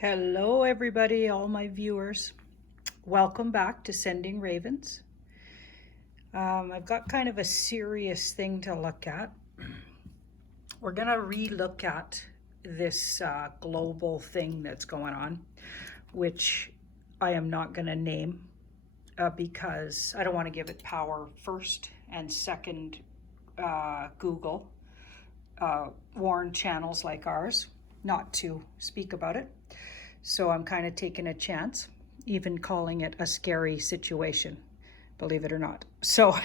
Hello, everybody, all my viewers. Welcome back to Sending Ravens. I've got kind of a serious thing to look at. We're going to re-look at this global thing that's going on, which I am not going to name because I don't want to give it power first, and second, Google warn channels like ours not to speak about it. So I'm kind of taking a chance, even calling it a scary situation, believe it or not. So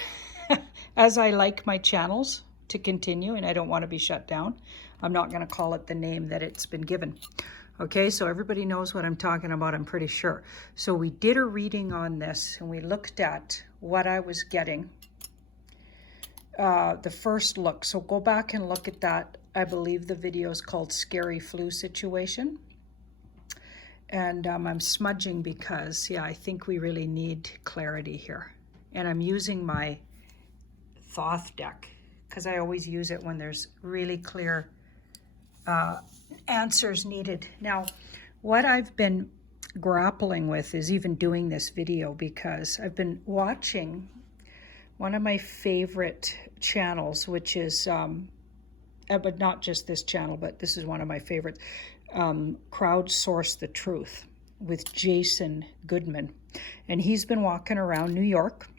as I like my channels to continue and I don't want to be shut down, I'm not going to call it the name that it's been given. Okay, so everybody knows what I'm talking about, I'm pretty sure. So we did a reading on this and we looked at what I was getting. The first look, so go back and look at that. I believe the video is called Scary Flu Situation. And I'm smudging because, yeah, I think we really need clarity here. And I'm using my Thoth deck because I always use it when there's really clear answers needed. Now, what I've been grappling with is even doing this video because I've been watching one of my favorite channels, which is, but not just this channel, but this is one of my favorites. Crowdsource the Truth with Jason Goodman. And he's been walking around New York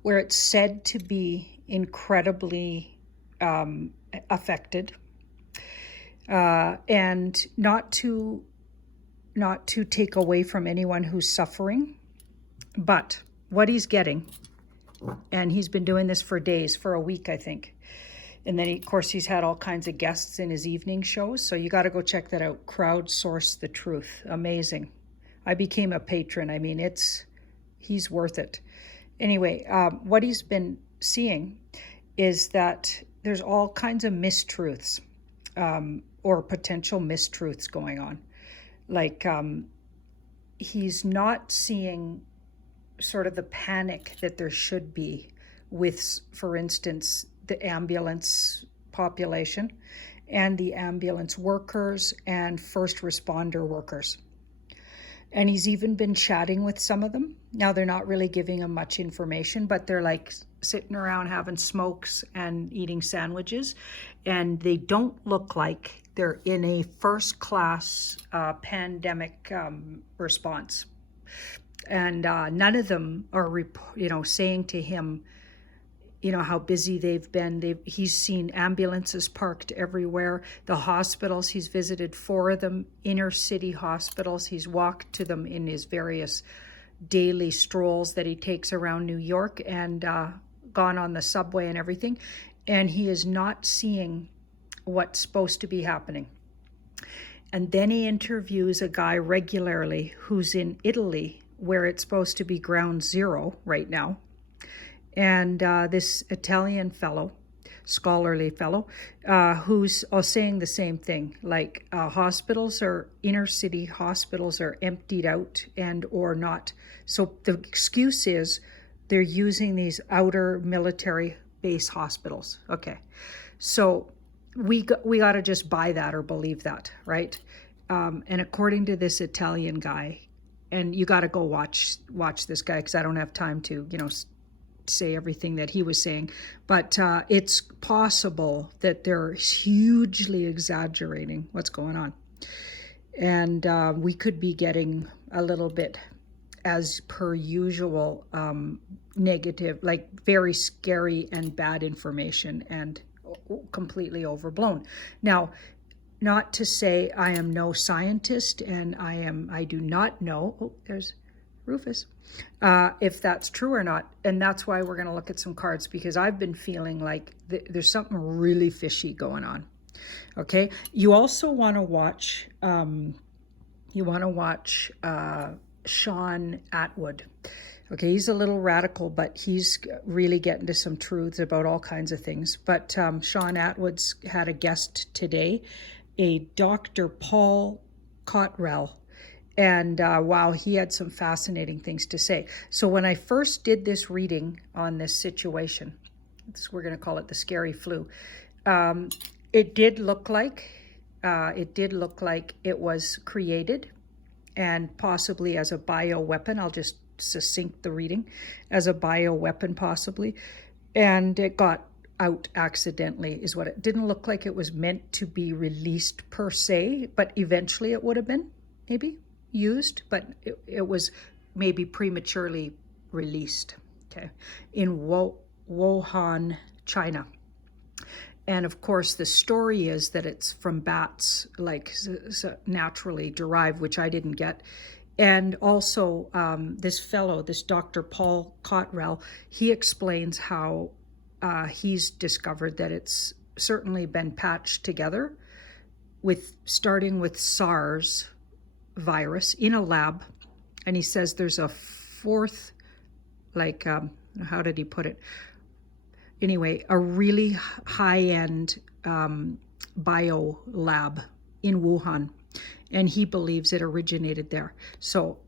where it's said to be incredibly affected. And not to take away from anyone who's suffering, but what he's getting, and he's been doing this for days, for a week, I think. And then, of course, he's had all kinds of guests in his evening shows. So you got to go check that out. Crowdsource the Truth. Amazing. I became a patron. I mean, he's worth it. Anyway, what he's been seeing is that there's all kinds of mistruths or potential mistruths going on. Like he's not seeing sort of the panic that there should be with, for instance, the ambulance population and the ambulance workers and first responder workers. And he's even been chatting with some of them. Now, they're not really giving him much information, but they're like sitting around having smokes and eating sandwiches. And they don't look like they're in a first class pandemic response. And none of them are, saying to him, how busy they've been. He's seen ambulances parked everywhere. The hospitals, he's visited 4 of them, inner city hospitals. He's walked to them in his various daily strolls that he takes around New York and gone on the subway and everything. And he is not seeing what's supposed to be happening. And then he interviews a guy regularly who's in Italy, where it's supposed to be ground zero right now. And this Italian fellow, scholarly fellow, who's saying the same thing, like inner city hospitals are emptied out and or not. So the excuse is they're using these outer military base hospitals. Okay, so we got to just buy that or believe that, right? And according to this Italian guy, and you got to go watch this guy because I don't have time to, say everything that he was saying, but it's possible that they're hugely exaggerating what's going on. And we could be getting a little bit, as per usual, negative, like very scary and bad information and completely overblown. Now, not to say I am no scientist and I do not know, oh, there's Rufus, if that's true or not. And that's why we're going to look at some cards, because I've been feeling like there's something really fishy going on. Okay. You also want to watch, Shaun Attwood. Okay. He's a little radical, but he's really getting to some truths about all kinds of things. But Shaun Attwood's had a guest today, a Dr. Paul Cottrell. And wow, he had some fascinating things to say. So when I first did this reading on this situation, we're going to call it the scary flu, it did look like it did look like it was created and possibly as a bioweapon. I'll just succinct the reading. As a bioweapon possibly. And it got out accidentally is what it didn't look like. It was meant to be released per se, but eventually it would have been maybe used, but it was maybe prematurely released, okay, in Wuhan, China. And of course, the story is that it's from bats, like naturally derived, which I didn't get. And also, this fellow, this Dr. Paul Cottrell, he explains how he's discovered that it's certainly been patched together starting with SARS virus in a lab. And he says there's a fourth, like, how did he put it? Anyway, a really high-end bio lab in Wuhan, and he believes it originated there. So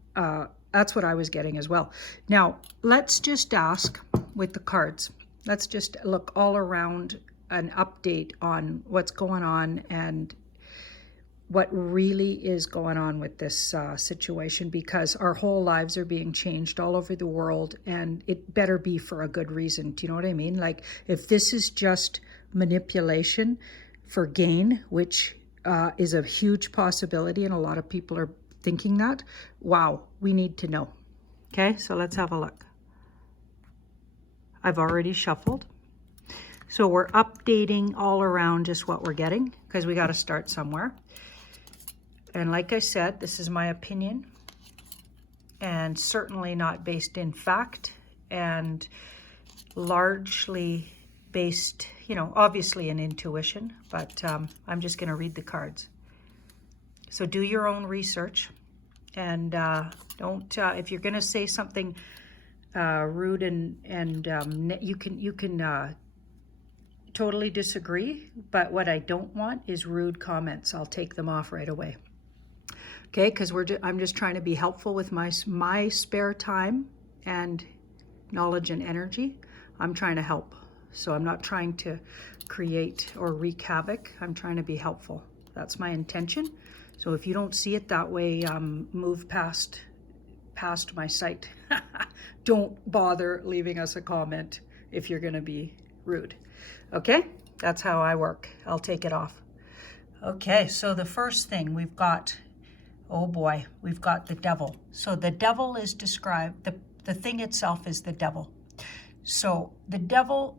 that's what I was getting as well. Now, let's just ask with the cards. Let's just look all around, an update on what's going on and what really is going on with this situation, because our whole lives are being changed all over the world, and it better be for a good reason. Do you know what I mean? Like, if this is just manipulation for gain, which is a huge possibility, and a lot of people are thinking that, wow, we need to know. Okay, so let's have a look. I've already shuffled. So we're updating all around just what we're getting, because we got to start somewhere. And like I said, this is my opinion, and certainly not based in fact, and largely based, obviously in intuition, but I'm just going to read the cards. So do your own research, and don't, if you're going to say something rude and you can totally disagree, but what I don't want is rude comments. I'll take them off right away. Okay, because I'm just trying to be helpful with my spare time and knowledge and energy. I'm trying to help. So I'm not trying to create or wreak havoc. I'm trying to be helpful. That's my intention. So if you don't see it that way, move past my site. Don't bother leaving us a comment if you're going to be rude. Okay, that's how I work. I'll take it off. Okay, so the first thing we've got, oh boy, we've got the devil. So the devil is described, the thing itself is the devil. So the devil,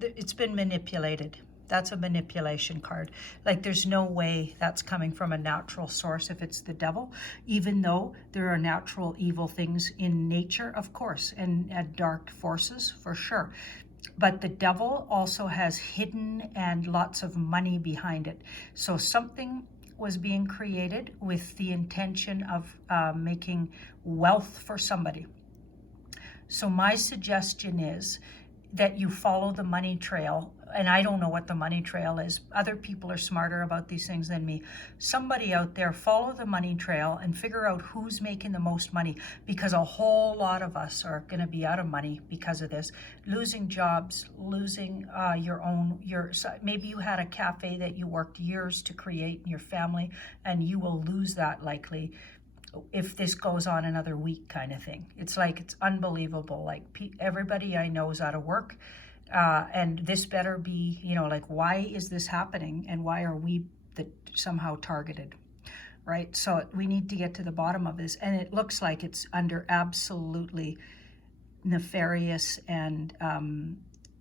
it's been manipulated. That's a manipulation card. Like, there's no way that's coming from a natural source if it's the devil, even though there are natural evil things in nature, of course, and dark forces for sure. But the devil also has hidden and lots of money behind it. So something was being created with the intention of making wealth for somebody. So my suggestion is that you follow the money trail. And I don't know what the money trail is. Other people are smarter about these things than me. Somebody out there, follow the money trail and figure out who's making the most money, because a whole lot of us are going to be out of money because of this. Losing jobs, losing maybe you had a cafe that you worked years to create in your family, and you will lose that likely if this goes on another week, kind of thing. It's unbelievable. Like, everybody I know is out of work. And this better be, why is this happening, and why are we somehow targeted, right? So we need to get to the bottom of this, and it looks like it's under absolutely nefarious and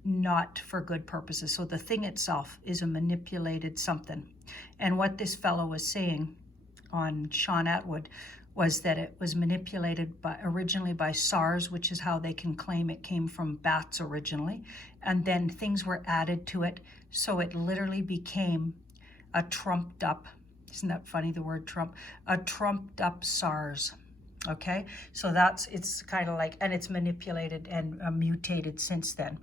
not for good purposes. So the thing itself is a manipulated something. And what this fellow was saying on Shaun Attwood was that it was manipulated originally by SARS, which is how they can claim it came from bats originally. And then things were added to it. So it literally became a trumped up, isn't that funny, the word Trump? A trumped up SARS, okay? So it's kind of like, and it's manipulated and mutated since then.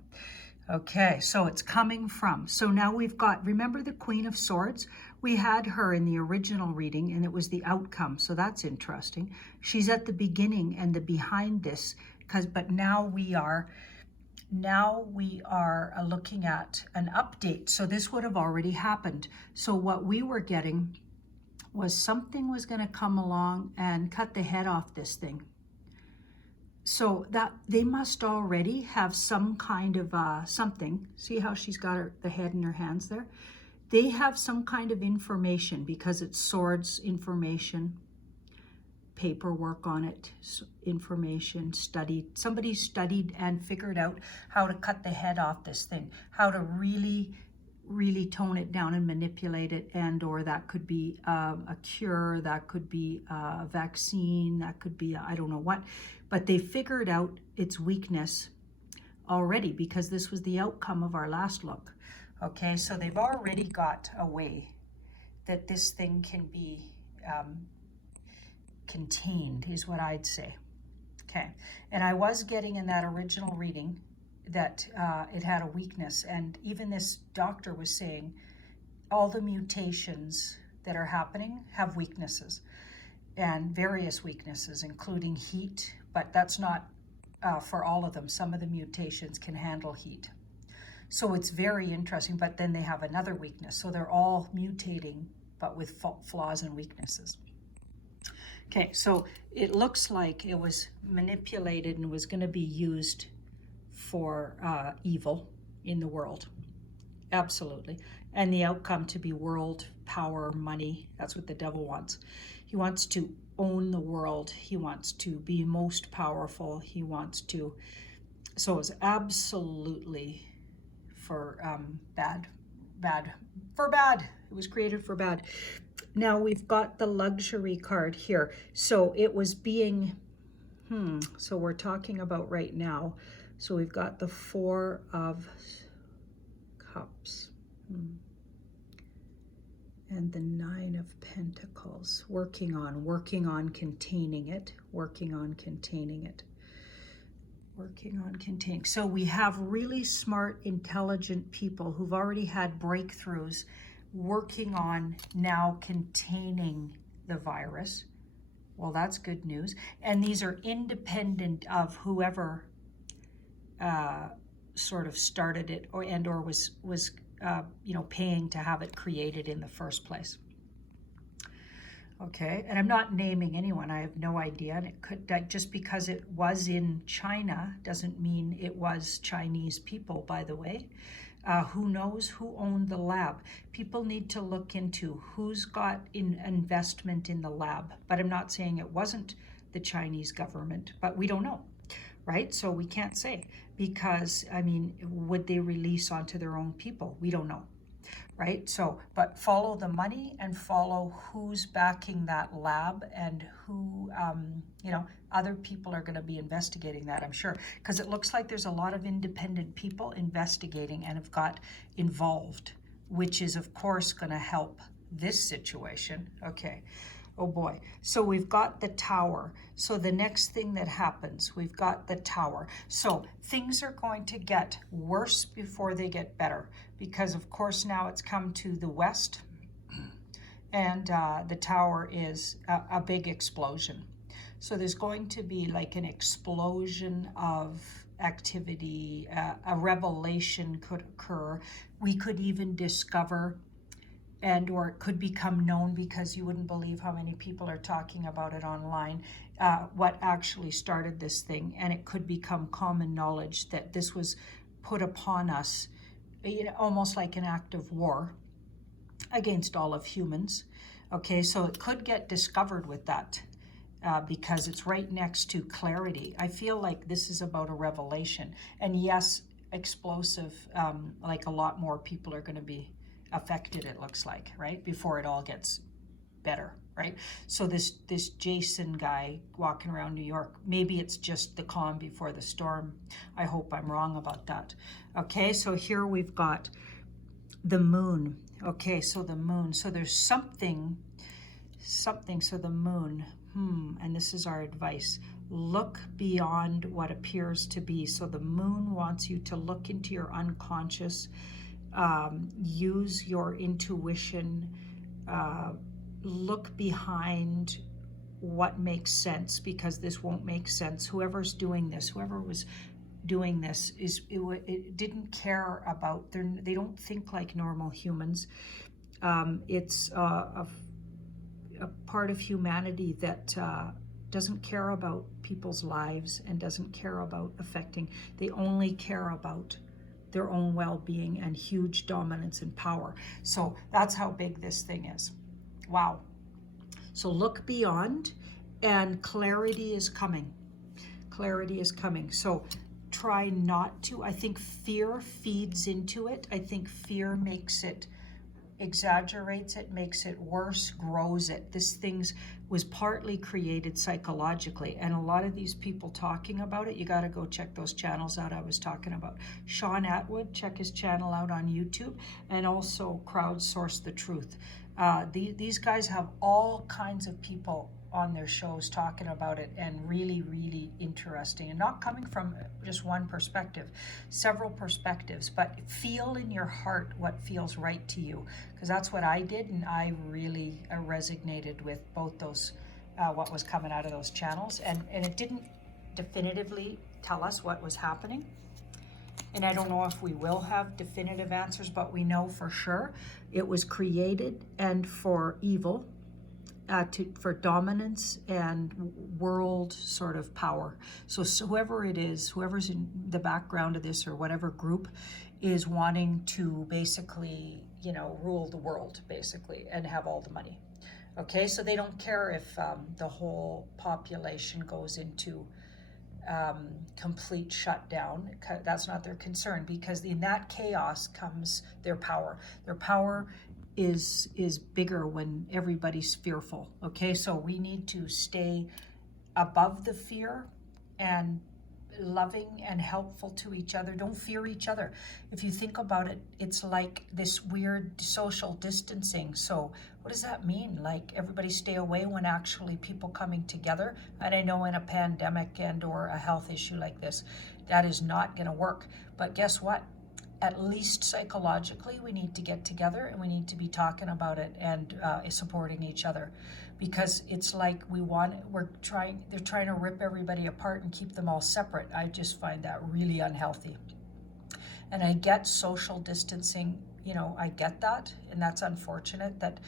Okay, so it's coming from, so now we've got, remember the Queen of Swords? We had her in the original reading, and it was the outcome, so that's interesting. She's at the beginning and the behind this, but now we are now we are looking at an update. So this would have already happened. So what we were getting was something was going to come along and cut the head off this thing. So that they must already have some kind of something. See how she's got the head in her hands there? They have some kind of information, because it's swords information, paperwork on it, information, studied. Somebody studied and figured out how to cut the head off this thing, how to really tone it down and manipulate it, and or that could be a cure, that could be a vaccine, that could be I don't know what, but they figured out its weakness already, because this was the outcome of our last look. Okay, so they've already got a way that this thing can be contained, is what I'd say. Okay, and I was getting in that original reading that it had a weakness, and even this doctor was saying all the mutations that are happening have weaknesses, and various weaknesses, including heat, but that's not for all of them. Some of the mutations can handle heat. So it's very interesting, but then they have another weakness. So they're all mutating, but with flaws and weaknesses. Okay, so it looks like it was manipulated and was going to be used for evil in the world. Absolutely. And the outcome to be world power, money. That's what the devil wants. He wants to own the world. He wants to be most powerful. He wants to. So it's absolutely for bad. It was created for bad. Now we've got the luxury card here. So it was being, so we're talking about right now. So we've got the Four of Cups and the Nine of Pentacles. Working on containing it, So we have really smart, intelligent people who've already had breakthroughs working on now containing the virus. Well, that's good news. And these are independent of whoever sort of started it or was paying to have it created in the first place. Okay, and I'm not naming anyone. I have no idea, and it could, just because it was in China doesn't mean it was Chinese people, by the way. Who knows who owned the lab? People need to look into who's got investment in the lab, but I'm not saying it wasn't the Chinese government, but we don't know, right? So we can't say, because, I mean, would they release onto their own people? We don't know. Right? So, but follow the money and follow who's backing that lab, and who, other people are going to be investigating that, I'm sure, because it looks like there's a lot of independent people investigating and have got involved, which is, of course, going to help this situation. Okay. Oh boy. So we've got the Tower. So the next thing that happens, we've got the Tower. So things are going to get worse before they get better, because of course now it's come to the west, and the Tower is a big explosion. So there's going to be like an explosion of activity, a revelation could occur. We could even discover, and or it could become known, because you wouldn't believe how many people are talking about it online, what actually started this thing. And it could become common knowledge that this was put upon us, almost like an act of war against all of humans. Okay, so it could get discovered with that, because it's right next to clarity. I feel like this is about a revelation. And yes, explosive, like a lot more people are going to be affected, it looks like, right, before it all gets better, right? So this Jason guy walking around New York, maybe it's just the calm before the storm. I hope I'm wrong about that. Okay, so here we've got the moon. Okay, so the moon. So there's something, so the moon, and this is our advice. Look beyond what appears to be. So the moon wants you to look into your unconscious, use your intuition, look behind what makes sense, because this won't make sense. Whoever's doing this, whoever was doing this it didn't care about, they don't think like normal humans. It's a part of humanity that doesn't care about people's lives and doesn't care about affecting. They only care about their own well-being and huge dominance and power. So that's how big this thing is. Wow. So look beyond, and clarity is coming. Clarity is coming. So try not to. I think fear feeds into it. I think fear makes it, exaggerates it, makes it worse, grows it. This thing was partly created psychologically, and a lot of these people talking about it, you got to go check those channels out I was talking about. Shaun Attwood, check his channel out on YouTube, and also Crowdsource the Truth. These guys have all kinds of people on their shows talking about it, and really, really interesting, and not coming from just one perspective, several perspectives, but feel in your heart what feels right to you, because that's what I did, and I really resonated with both those, what was coming out of those channels, and it didn't definitively tell us what was happening, and I don't know if we will have definitive answers, but we know for sure it was created and for evil, for dominance and world sort of power. So whoever it is, whoever's in the background of this or whatever group is wanting to basically, you know, rule the world basically and have all the money. Okay, so they don't care if the whole population goes into complete shutdown. That's not their concern, because in that chaos comes their power. Their power is bigger when everybody's fearful. Okay, so we need to stay above the fear and loving and helpful to each other. Don't fear each other. If you think about it, it's like this weird social distancing. So what does that mean? Like everybody stay away when actually people coming together? And I know in a pandemic and or a health issue like this, that is not going to work. But guess what? At least psychologically, we need to get together and we need to be talking about it and supporting each other, because it's like they're trying to rip everybody apart and keep them all separate. I just find that really unhealthy. And I get social distancing, you know, I get that, and that's unfortunate that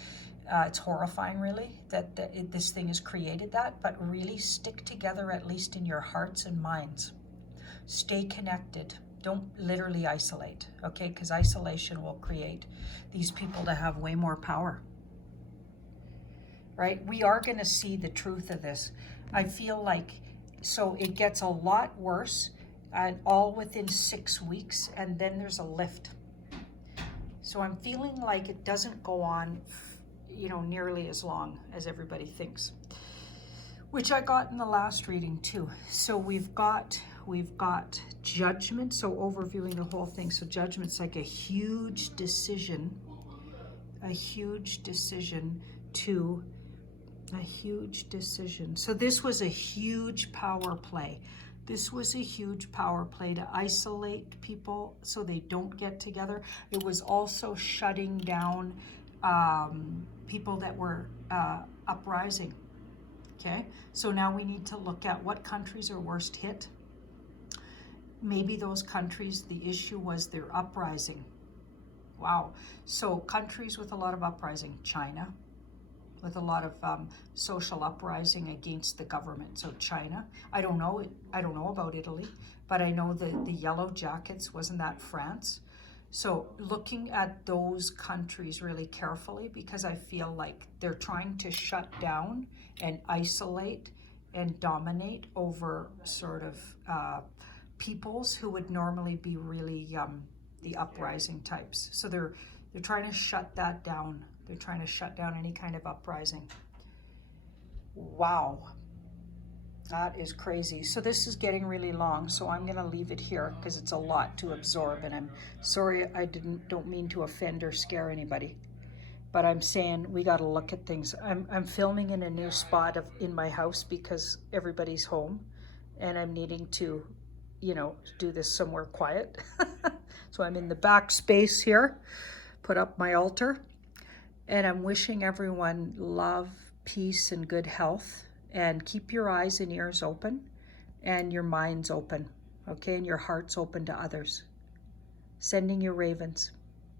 it's horrifying really that this thing has created that, but really stick together, at least in your hearts and minds. Stay connected. Don't literally isolate, okay? Because isolation will create these people to have way more power, right? We are going to see the truth of this. I feel like, so it gets a lot worse, and all within 6 weeks, and then there's a lift. So I'm feeling like it doesn't go on, you know, nearly as long as everybody thinks, which I got in the last reading too. So we've got judgment. So overviewing the whole thing. So judgment's like a huge decision So this was a huge power play. This was a huge power play to isolate people so they don't get together. It was also shutting down people that were uprising. Okay, so now we need to look at what countries are worst hit. Maybe those countries, the issue was their uprising. Wow. So countries with a lot of uprising, China, with a lot of social uprising against the government. So China, I don't know about Italy, but I know the Yellow Jackets, wasn't that France? So looking at those countries really carefully, because I feel like they're trying to shut down and isolate and dominate over sort of peoples who would normally be really the uprising types. So they're trying to shut that down. They're trying to shut down any kind of uprising. Wow. That is crazy. So this is getting really long, so I'm going to leave it here because it's a lot to absorb, and I'm sorry I don't mean to offend or scare anybody, but I'm saying we got to look at things. I'm filming in a new spot in my house because everybody's home, and I'm needing to, you know, do this somewhere quiet. So I'm in the back space here, put up my altar, and I'm wishing everyone love, peace, and good health. And keep your eyes and ears open and your minds open. okay, and your heart's open to others. Sending your ravens.